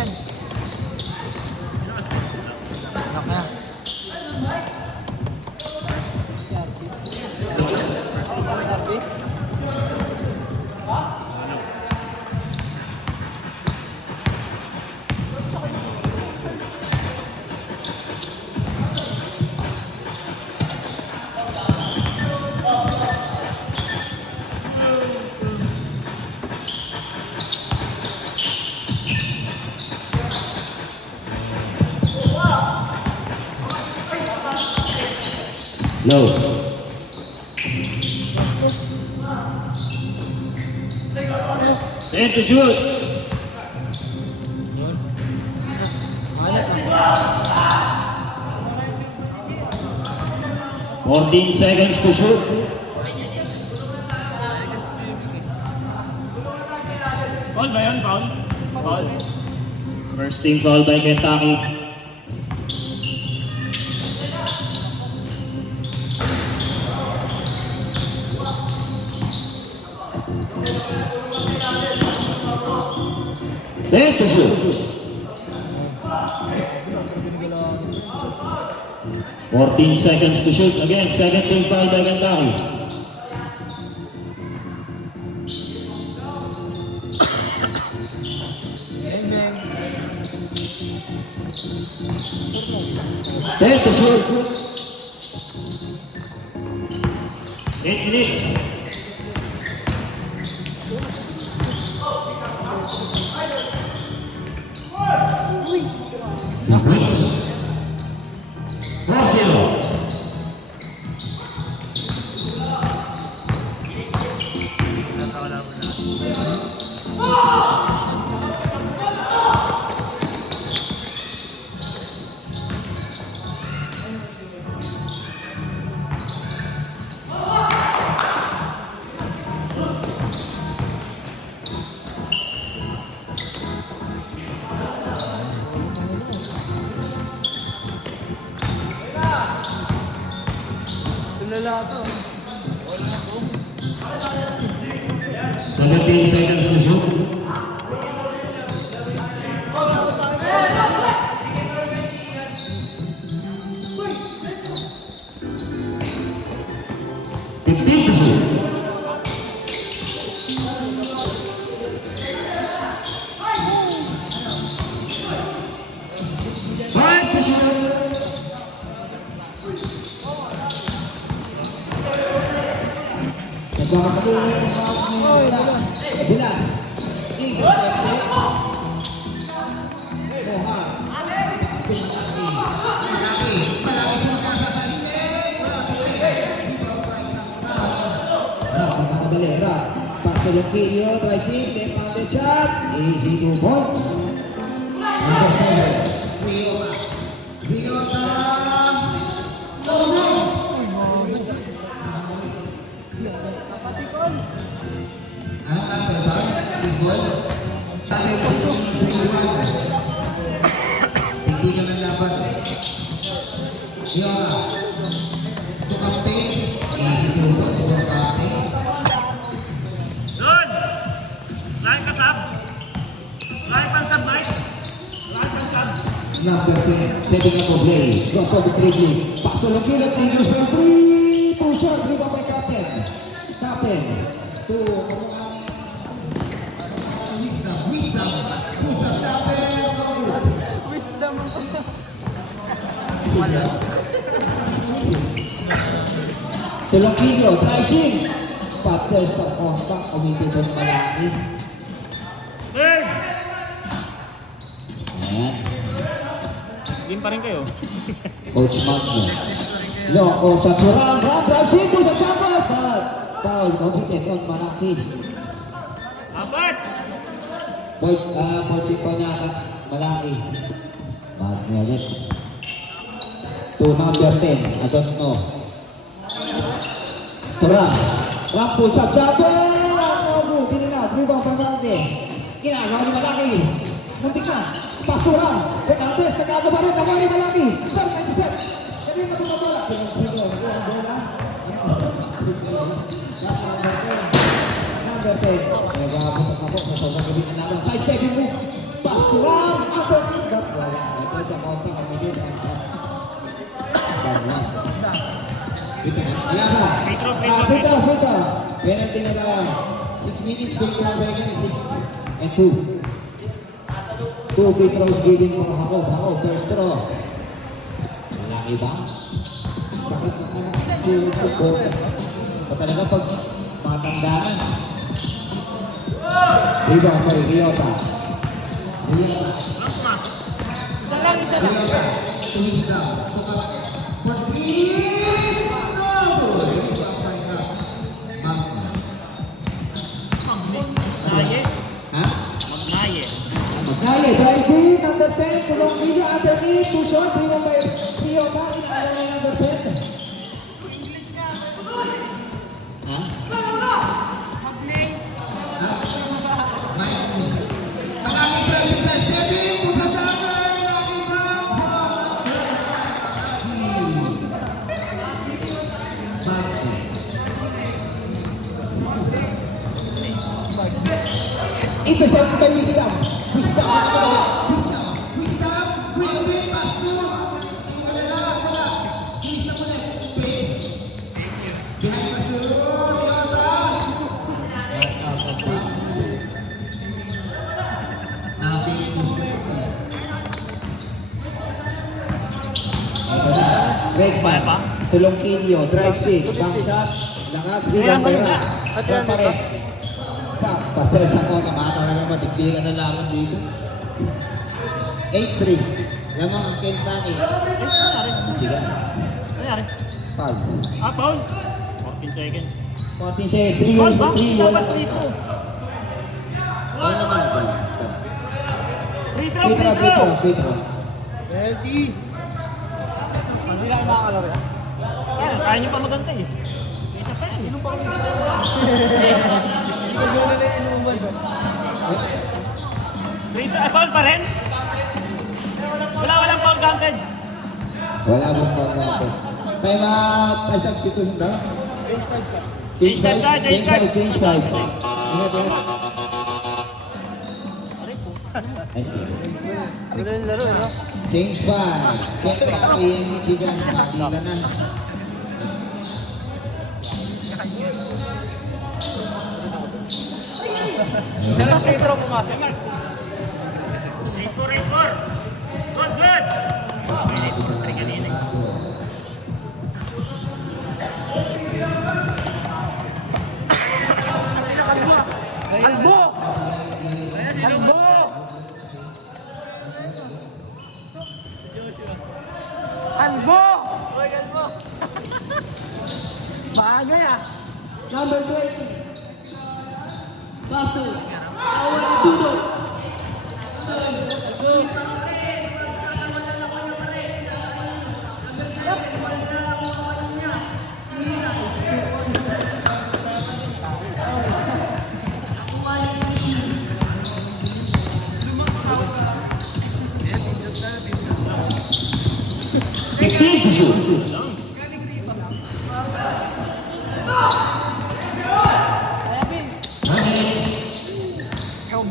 yan. Lock na. Low. Ten to shoot. 14 seconds to shoot. Foul ba yun? Foul? Foul? First team foul by Kentucky. Ten to shoot. 14 seconds to shoot. Again, second team foul by Kentucky. Amen. 10 to shoot. 8 minutes. Wins. 4-0. Tulala to. 17 seconds to shoot. Video, Tracy, they found the shot. Easy 2 points. Number 7. Rio Hindi ka ng laban. Yora. To captain. Easy 2 points for captain. Lahat ka sab? Lahat kang sab, Mike? Lahat kang sab? Number 10, setting up of play. Cross of the dribbling. Pass to Lonquillo, Tigers for 3. Too short, rebound by Captain. Captain to Wisdom. Push up, Captain. Wisdom. To Lonquillo, driving. But there's a contact committed on Malaki. Third! Ayan. Slim pa rin kayo. Coach Magno. Loko sa Turan. Driving po sa chamber. But foul committed on Malaki. Apat! Multi pa niya Malaki. Magno ulit. To number 10. I don't know. Turan. Rampul sa chamber. Nobu. Tinina. Rebound pa natin. Ginagawa ni Malaki. Muntik na. Pasuran. Bekantes. Nagkagawa pa rin. Nakuha ni Malaki. Sir, 97. Hindi mo tumabola. Number 10. Nagkagawa po sa kapok. Sa sobrang gabit na naman. Side stepping mo. Pasuran. sa konta kami din. Ito na. Wala ba? Free throw, free Ah, throw, free throw, free throw. Penalty na lang. 6 minutes, 29 seconds, 6 and 2. 2 free throws given for Hako, first throw. Laki ba? Bakit pa talaga pag matandaan? Rebound kay Ryota. Isa lang, isa lang. Ryota. Tumista. For 3. Magnaye. Ha? Magnaye. Magnaye, driving, number 10, tulong video underneath, too short, tulong by Ryota, inaalaw na number 10. Ha? Intercept by Wisdom. Redman, tulong Kilio, drive six, bank shot, lakas, rebound by Ra. Yan pa rin. Patel sa kota, mata na naman, tigbigan na laman dito. 8-3. Lamang ang Kentucky. Siga. Nangyari? Foul. Ah, foul. 14 seconds. 14 says, 3 Foul years ba? for 3, Dapat wala. free throw. Ano naman? Free throw, Free throw, free free throw. throw, free throw. Ready. Hindi lang makakalaro yan. Kaya niyo pa magantay eh. Isa pa yan. Inom pa kami. Hindi ko na inuman ba? Free throw. Ah, foul pa rin? Walang foul counted. Wala mong foul natin. Time out. Ay, substitution daw. Change five ka, change five. Change 5. Ingat, ingat. Nice game. Ano yung laro, no? Change 5. Kentucky and Michigan. Nakila na. Isa lang free throw pumasok. 8-4. Good, good. 8-4 kanina. Albo! Albo! Albo! Albo! Bagay ah! Number 20. Master. Awal Tudo.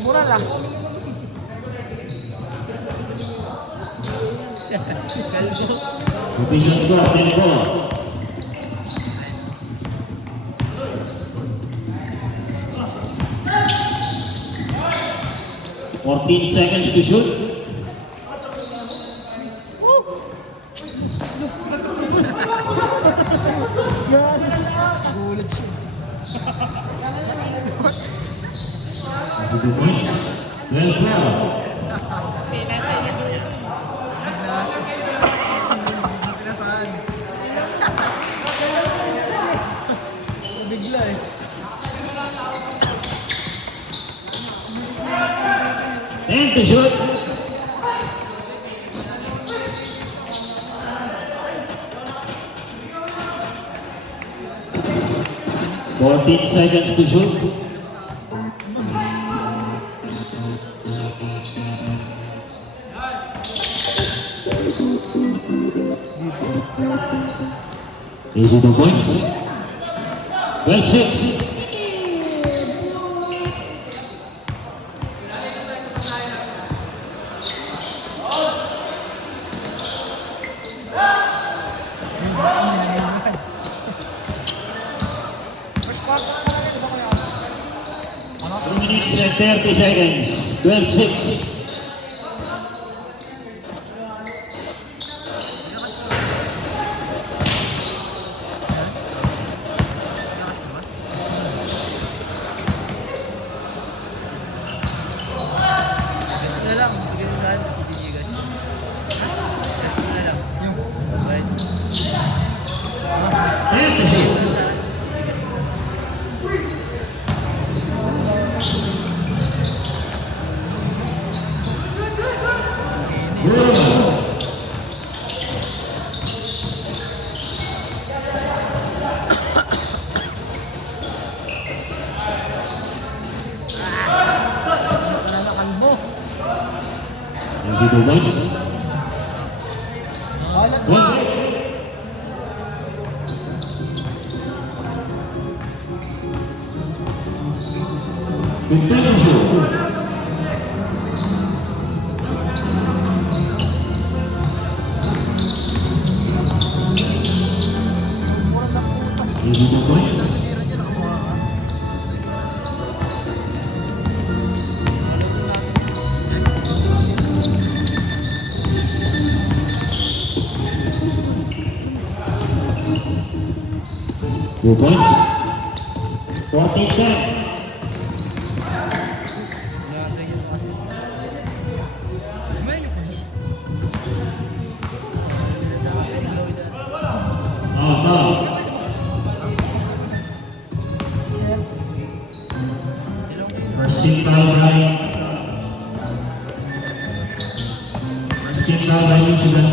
Mura lang. Official score, 10-4. Fourteen seconds to shoot. Good points. 12-12. Bigla eh. And to shoot. Fourteen seconds to shoot. Easy 2 points. 12-6. and 30 seconds. 12-6. Gusto na lang. Bigyan mo saan si Gigi guys. Gusto na lang. Right. 10-6. Nalakal mo. 22 points. Balat mo. 1 15-2. Murang na puta. 22 points. Meron yan ako mga ka. Two points. 14-10. Grabe yun kasi. Kumain ako. First team foul by Michigan.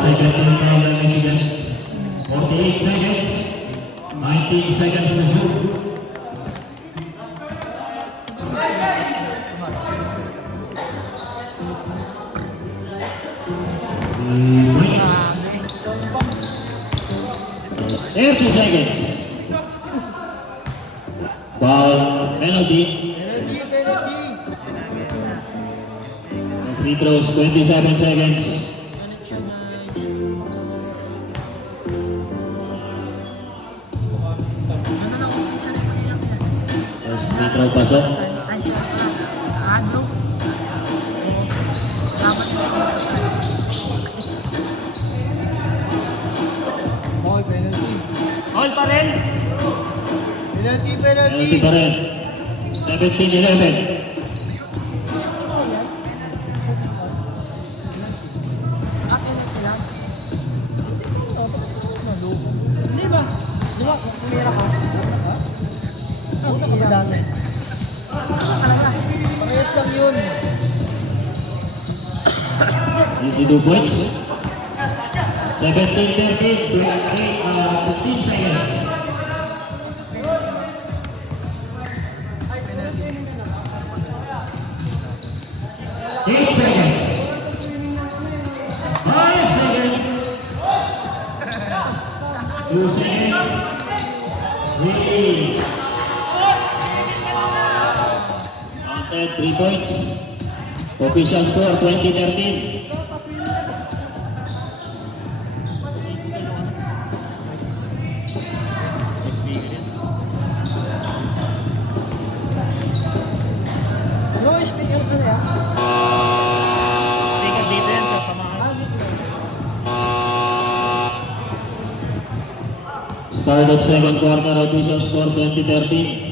Second team foul by Michigan. 48 seconds. 19 seconds to shoot. Points. 30 seconds. Foul, penalty. Free throws, 27 seconds. First free throw pasok. Okay, penalty. All pa rin. Penalty, Penalty pa rin. 17-11. Hindi ba? Di ba? Kung kumira ka. Una ka ba dami? Parehas lang yun. 22 points. 17-13. 15 seconds. Eight seconds. 5 seconds. 2 seconds. 3. Counted 3 points. Official score 20-13. No, speaker ka niya. Sticker dito yan sa pamahalaan. Start of second quarter, official score 20-13.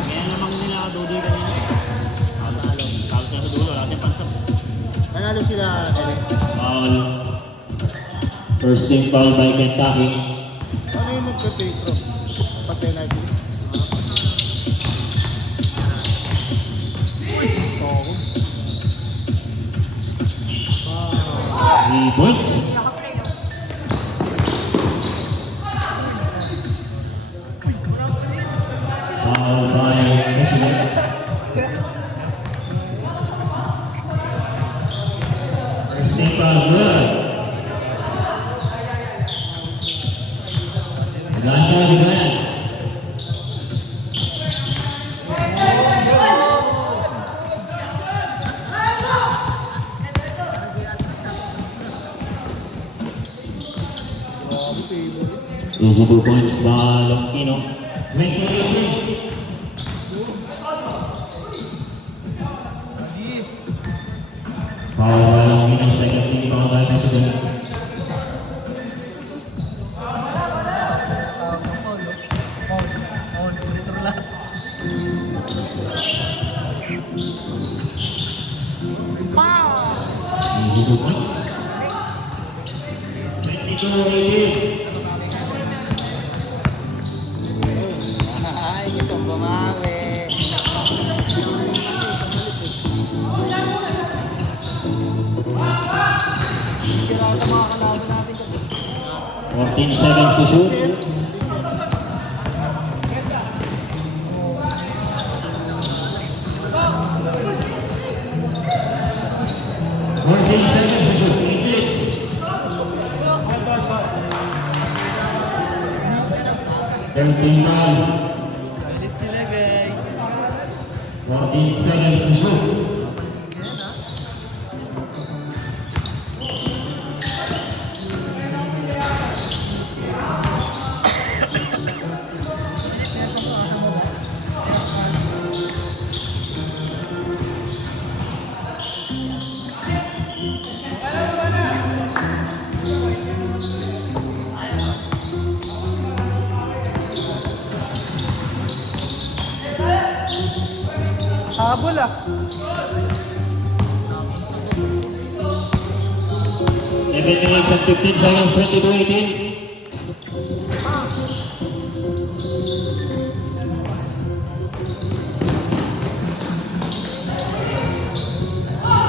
Kaya namang nila Dudoy kanina. Talo. Talo siya sa dulo. Wala siyang pansap. Panalo sila, Eric. Foul. First team foul by Kentucky. Ano yung mag-free throw? Pag penalty. Three points. Foul by Michigan. First team foul good. Easy 2 points by Lonquino. 20-18. Foul by Lonquino, second team foul by Mexican. Easy 2 points. 22-18. Ay, isang bumawi. 14 seconds to shoot. Seconds to shoot. 8 minutes. Thirteen foul. Galit sila guys. 14 seconds to shoot. Habol ah. 11 minutes and 15 seconds, 22-18.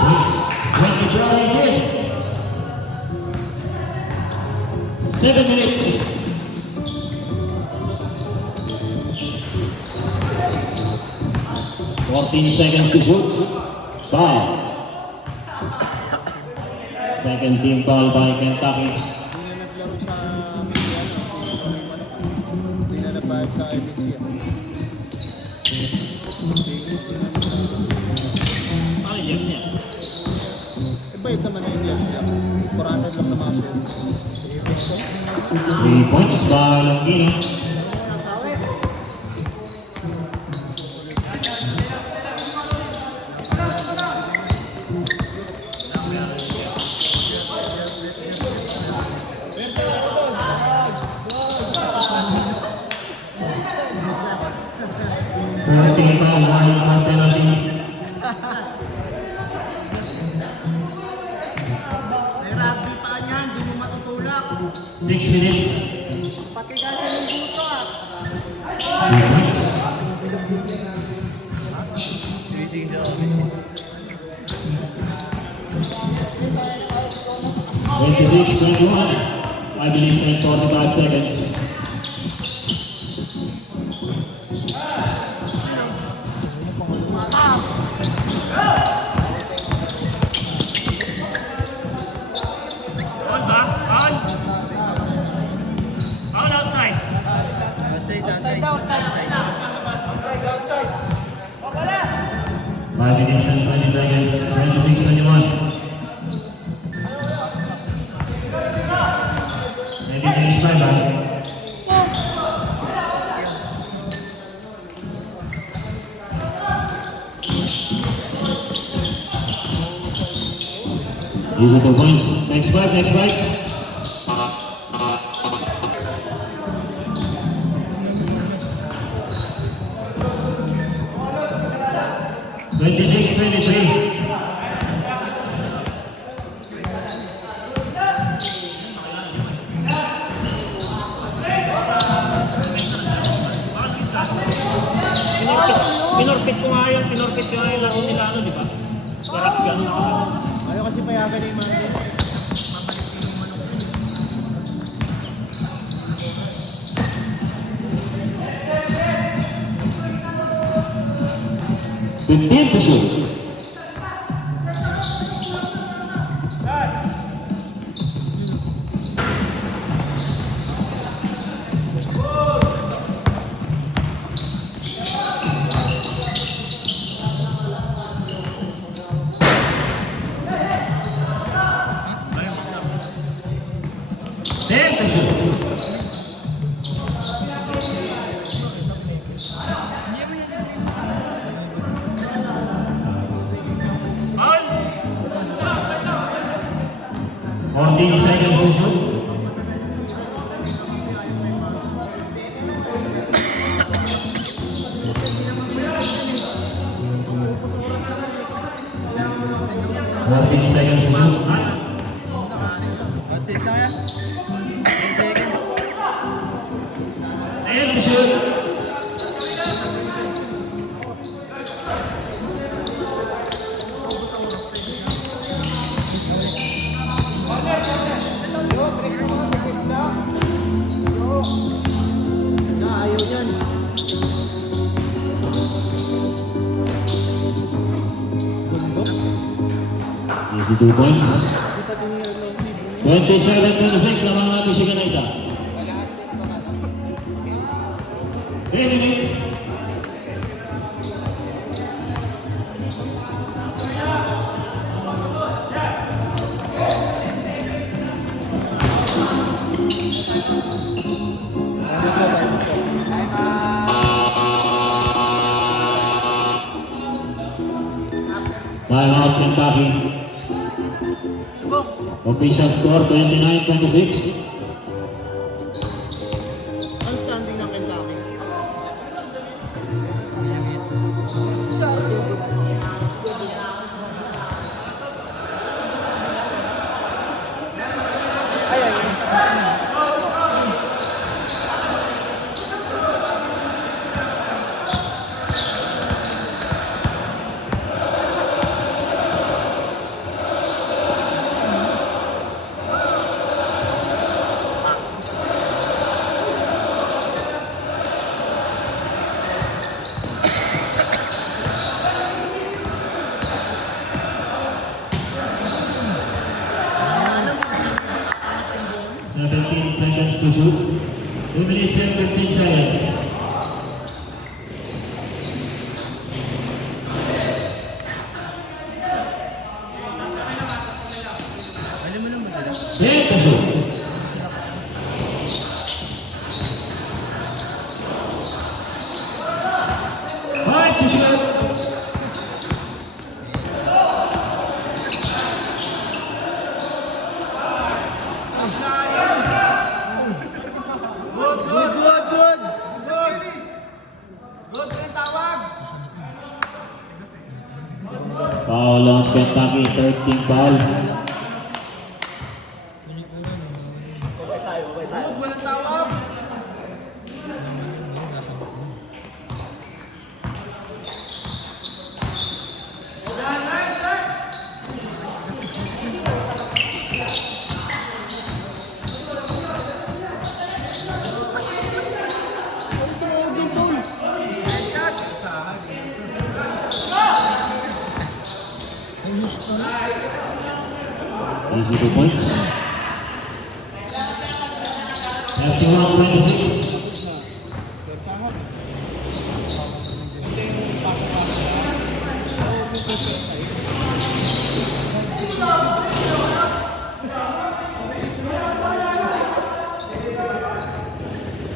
Please, 24-18. 7 minutes. Seconds to shoot. Foul. Second team foul by Kentucky. Hindi na nabayad sa MHC. Ano yung jersey niya? Bayad naman na yung jersey. 400 lang naman siya. 3 points by Lonquino. Team foul, 1 penalty. May rugby pa niyan, hindi mo matutulak. 6 minutes. Patigasan yung buto ah. 3 points. Waiting sa kami. 26-21. I believe in 45 seconds. On ba? On? On outside. Outside, outside. 5 minutes and 20 seconds. 26-21. Maybe 25 back. These are the points. Next break, next break. Pinorpit ko nga yung laro nila, ano, di ba? Karas gano'n ako. Ayaw kasi payagan yung mga din. To shoot. To shoot. 22 points. 27-26, lamang na Michigan na isa. 3 minutes. Time out Kentucky. Official score 29-26. Ang standing ng Kentucky. Seconds to shoot. 2 minutes and 15 seconds. Alam mo naman sila. 10 to shoot. 5 to shoot. Foul on Kentucky, 13 foul. Walang tawag. Easy 2 points. 51-26.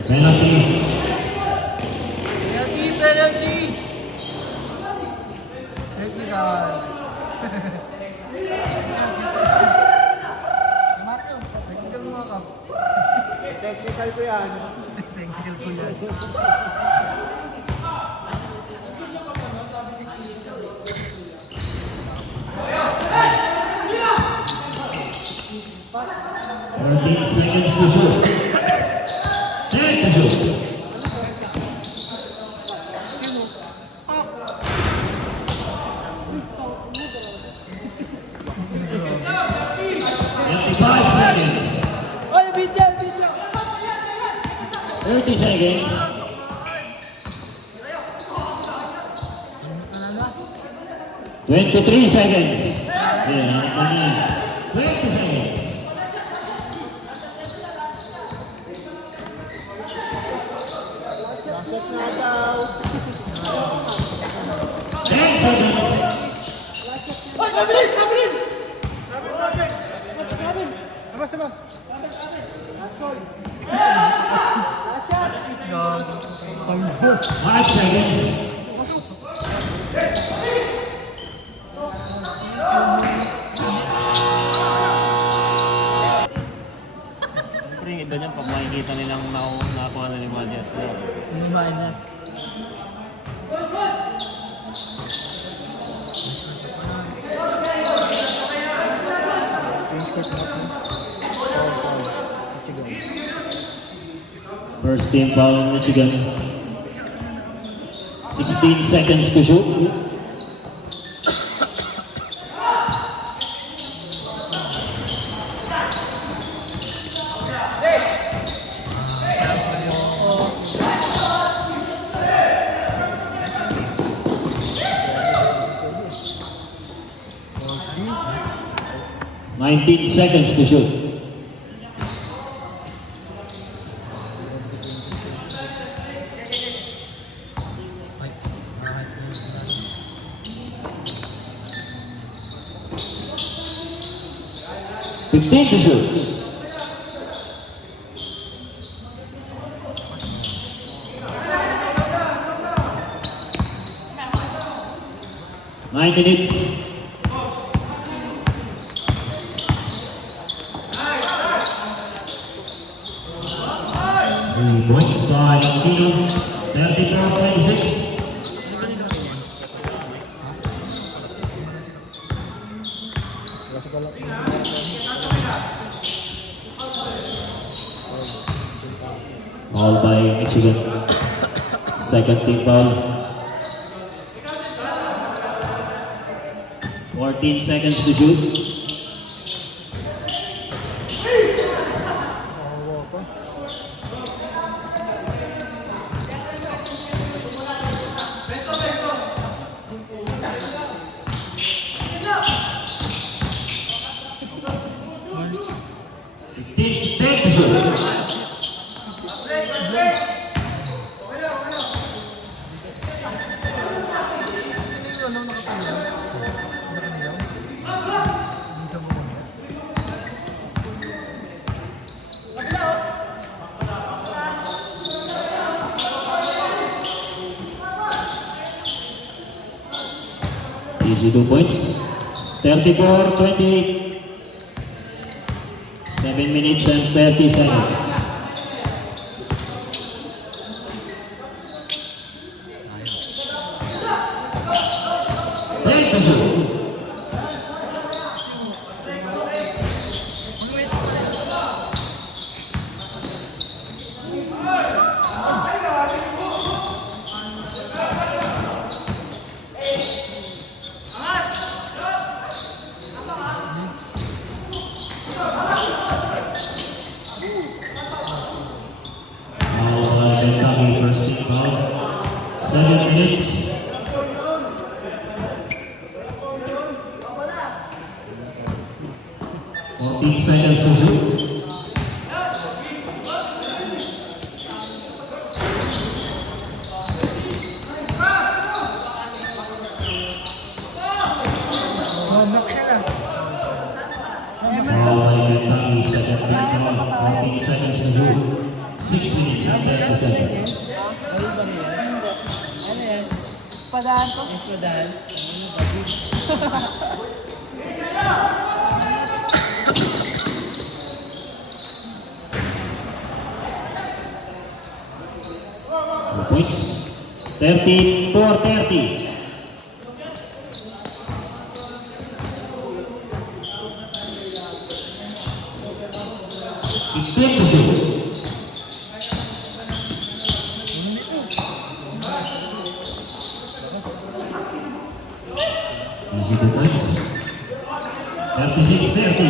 Penalty. Penalty! Technical. Technical mga kap. Technical ko yan. Technical ko yan. Seconds to shoot. 10 to shoot. Five seconds. 30 seconds. 23 seconds. Yeah, 20 seconds. 10 seconds. Five seconds. Siyempre yung iba niyan, pag makikita nilang nakakuha na ni Magias. Inumain na. First team foul Michigan. 16 seconds to shoot. 19 seconds to shoot. Fifteen to shoot. Nine minutes. 3 points by Aquino, 34-26. Foul by Michigan. Second team foul. 14 seconds to shoot. Easy 2 points. 34-28. 7 minutes and 30 seconds. Take the shoot. Kentucky first team foul. 7 minutes. 14 seconds to shoot. Foul by Kentucky, second team foul. 14 seconds to shoot. 6 minutes and 30 seconds. Ano yan? Espadaan ko. Espadaan. Points. 34-30. Easy 2 points. 36-30.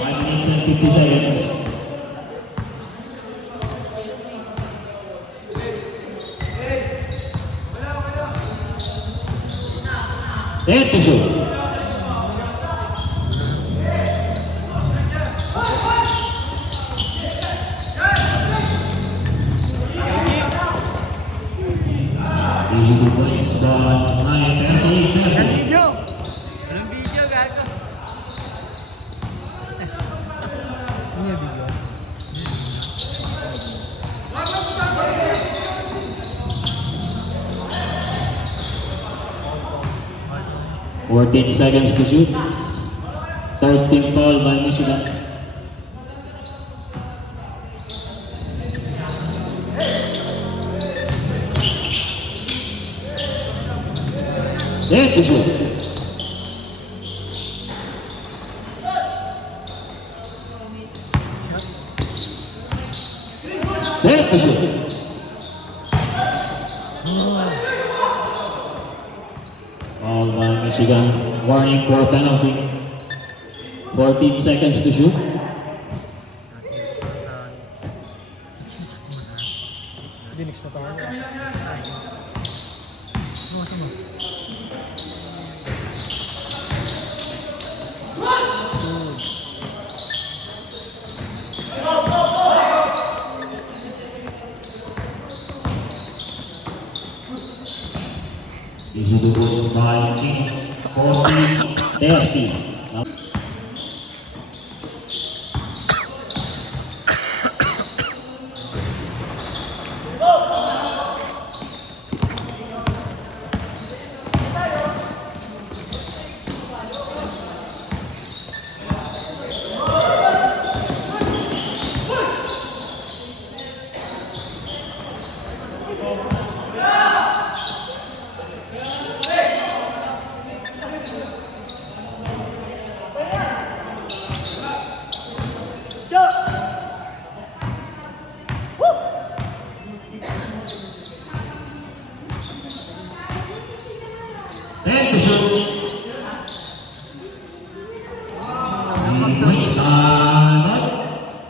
5 minutes and 50 seconds. Take the shoot. Easy 2 points by Ryan 38-30. Video! Walang video, gago. Ano yung video? 14 seconds to shoot. Third team foul by Michigan. Take the shoot. Take the shoot. Foul by Michigan. Warning for penalty. 14 seconds to shoot. Dinex na tayo. This is the goals by King 40-30. Thank you, sir.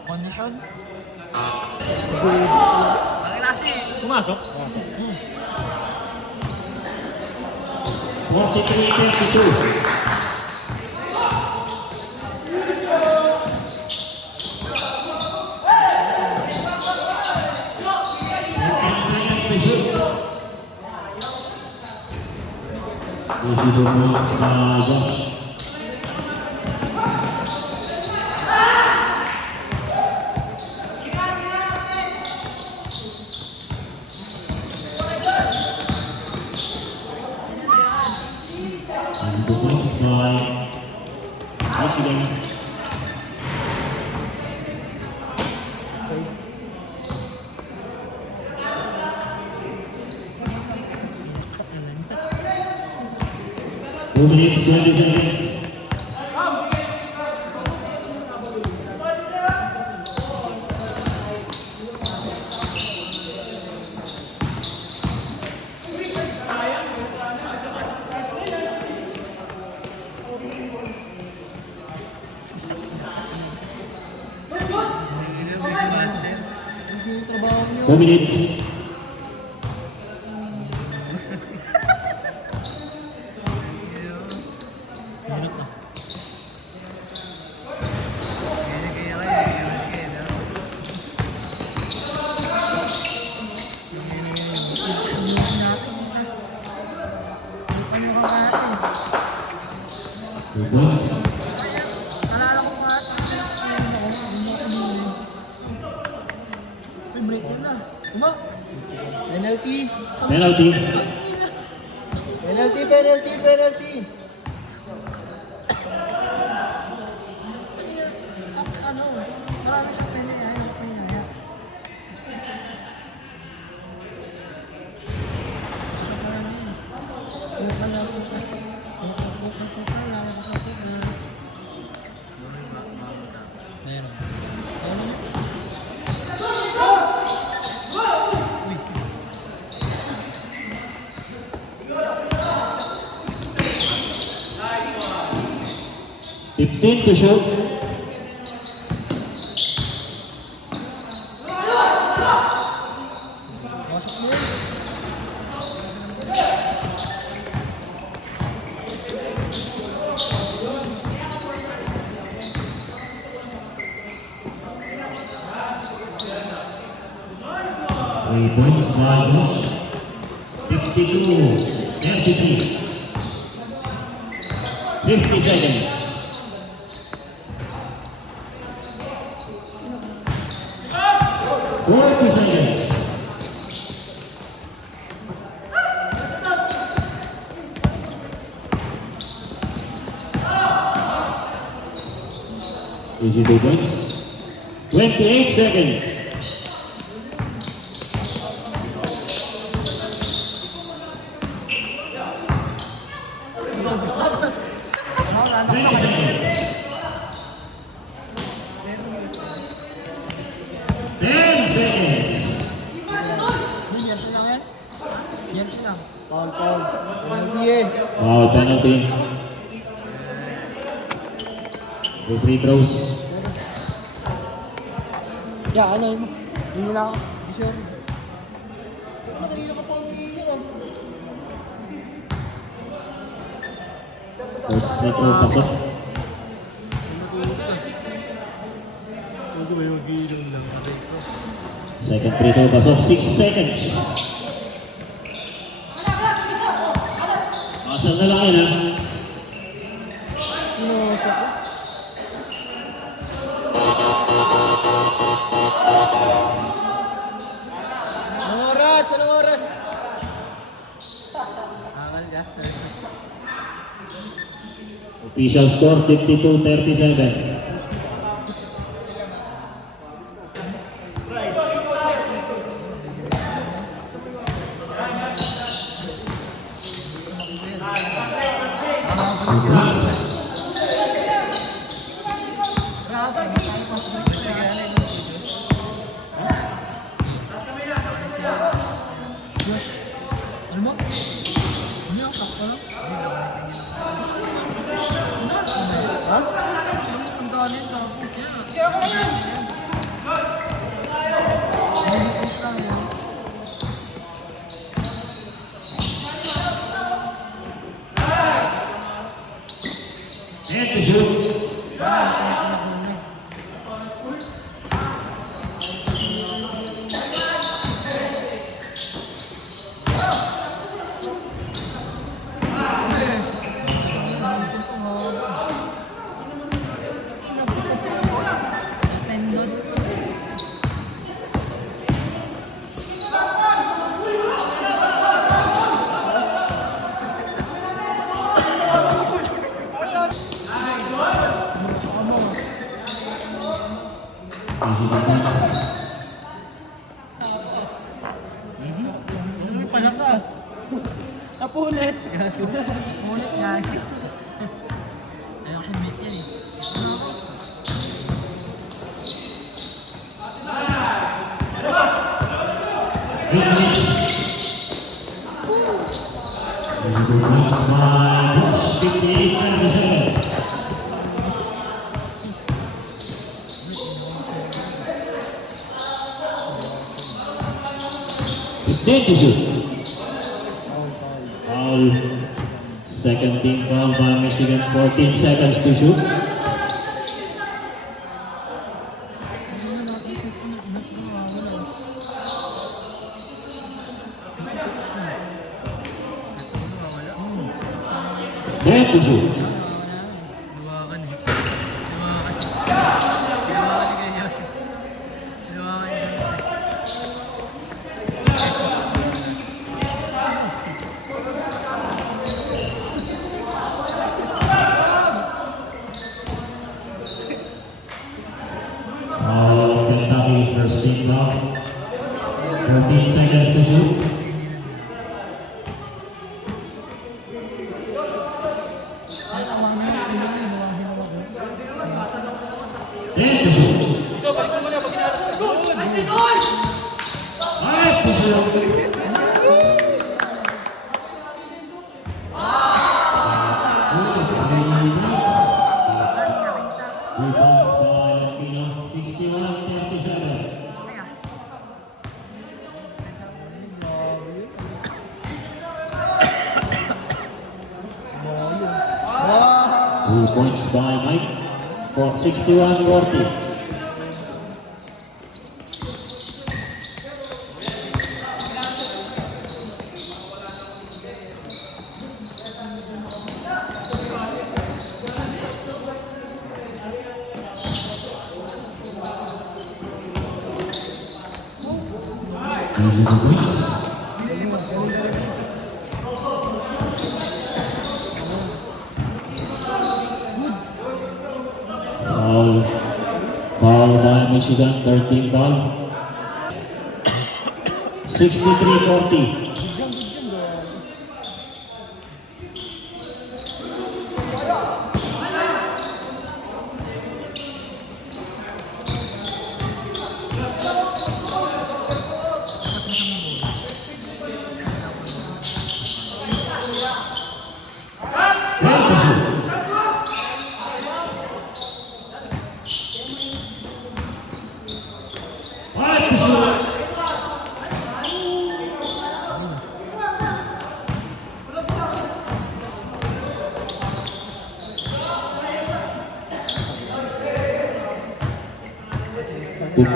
Condition? Ang klase. Pumasok. 43-32. This is the goals by Josh. And the goals by Michigan. Two minutes, 20 seconds. Master. 2 minutes. Two points. Alala ko nga ito. Uy, break na. Penalty. Penalty. Penalty. Ano? Marami siyang penalty. Meron. 15 to shoot. Three points by Josh. 52-33. 50 seconds. Seconds. Easy 2 points. 28 seconds. Wow, penalty. Two free throws. Yeah, ano yun? Hindi na ako. Sure. Madali na ka pa First free throw pasok. Second free throw pasok, 6 seconds. Pasal na lang yun ha. Anong oras? Akal ka. Official score 52-37. Ano mo? Ano yung takpa? Ha? Ang galing na ako. Kaya ako naman! And to shoot. Pala ka. Napulit. Ulit yan. Ayaw ko meet yan eh. Good mix. Good mix by Bush, 58-37. Then to shoot. Foul. Second team foul by Michigan. 14 seconds to shoot. Then to shoot. Luwakan eh. Luwakan. Luwakan ni Ganyan. Luwakan ni Ganyan. Foul Kentucky. First team foul. 14 seconds to shoot. Then to shoot. Alright, to shoot. Rebounds by Latino, 61-37. 2 points by Mike for 61-40. Foul by Michigan, 13 foul. 63-40.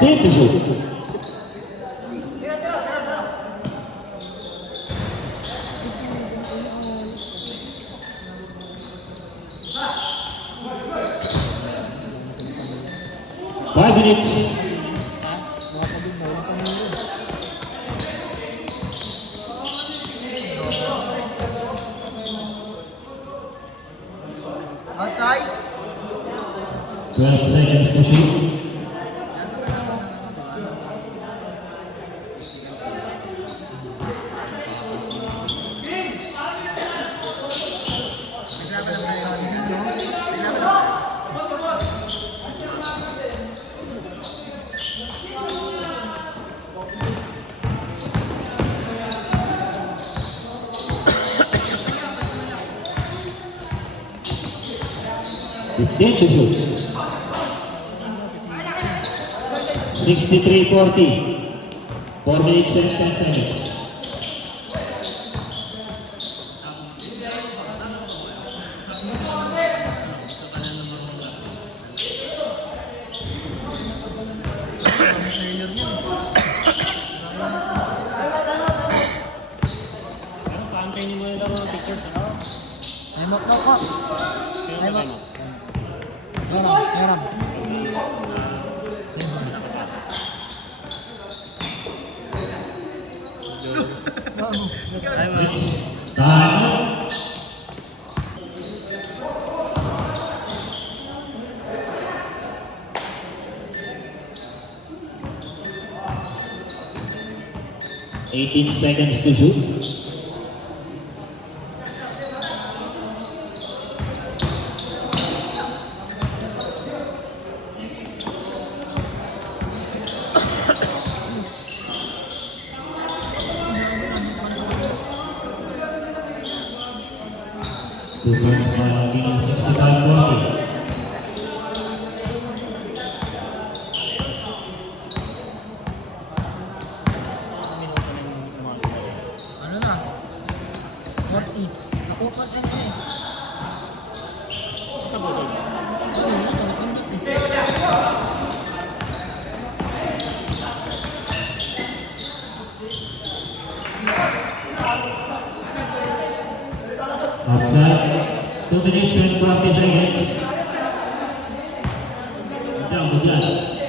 15 to shoot. Five minutes. Outside. 12 seconds to shoot. Fifteen to shoot. 63-40. 4 minutes and 10 seconds. Paantayin mo yung mga pictures, ano? Time out na po. Sino Time ba out. mo? Meron. Ay, mo. Time. Eighteen seconds to shoot. Two points by Latino, 65-40. Ano na? 40. Nakupat na eh. Sa botol. Outside, 2 minutes and 40 seconds. Jump again.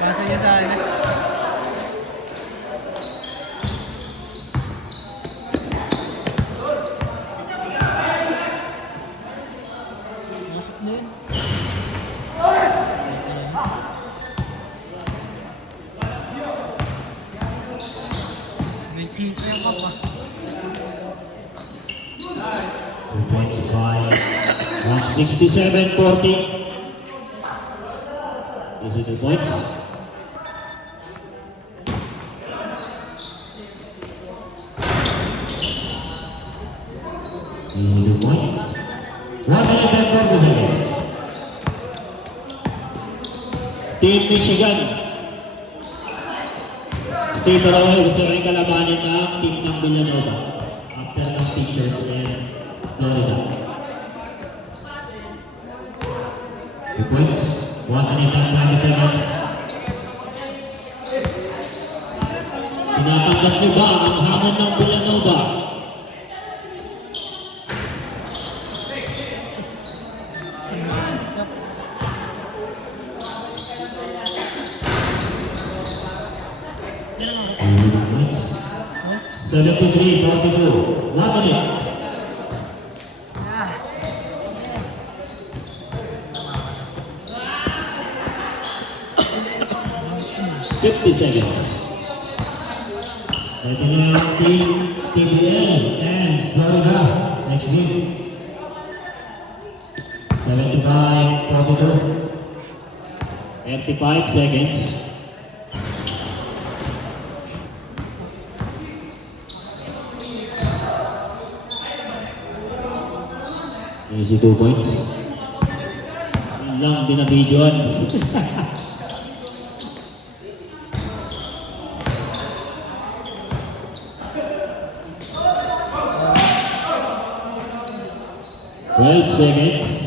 Pasa niya sa akin. Din. May tita yung kapa. 2 points by 167-40. Is it 2 points? Is it 2 points? 1 minute and 40 seconds. Team Michigan. State Royal, gusto rin kalabanin ng team ng Villanova. After ng teachers and Florida. 2 points. 1 minute and 20 seconds. Tinatanggap niyo ba ang hamon ng Villanova? Points. 73-42. 1 minute. Ah. 50 seconds. Ito na ang team TBL and Florida next week. 75-42. 35 seconds. Easy 2 points. Yun lang, binabidyoan. 12 seconds.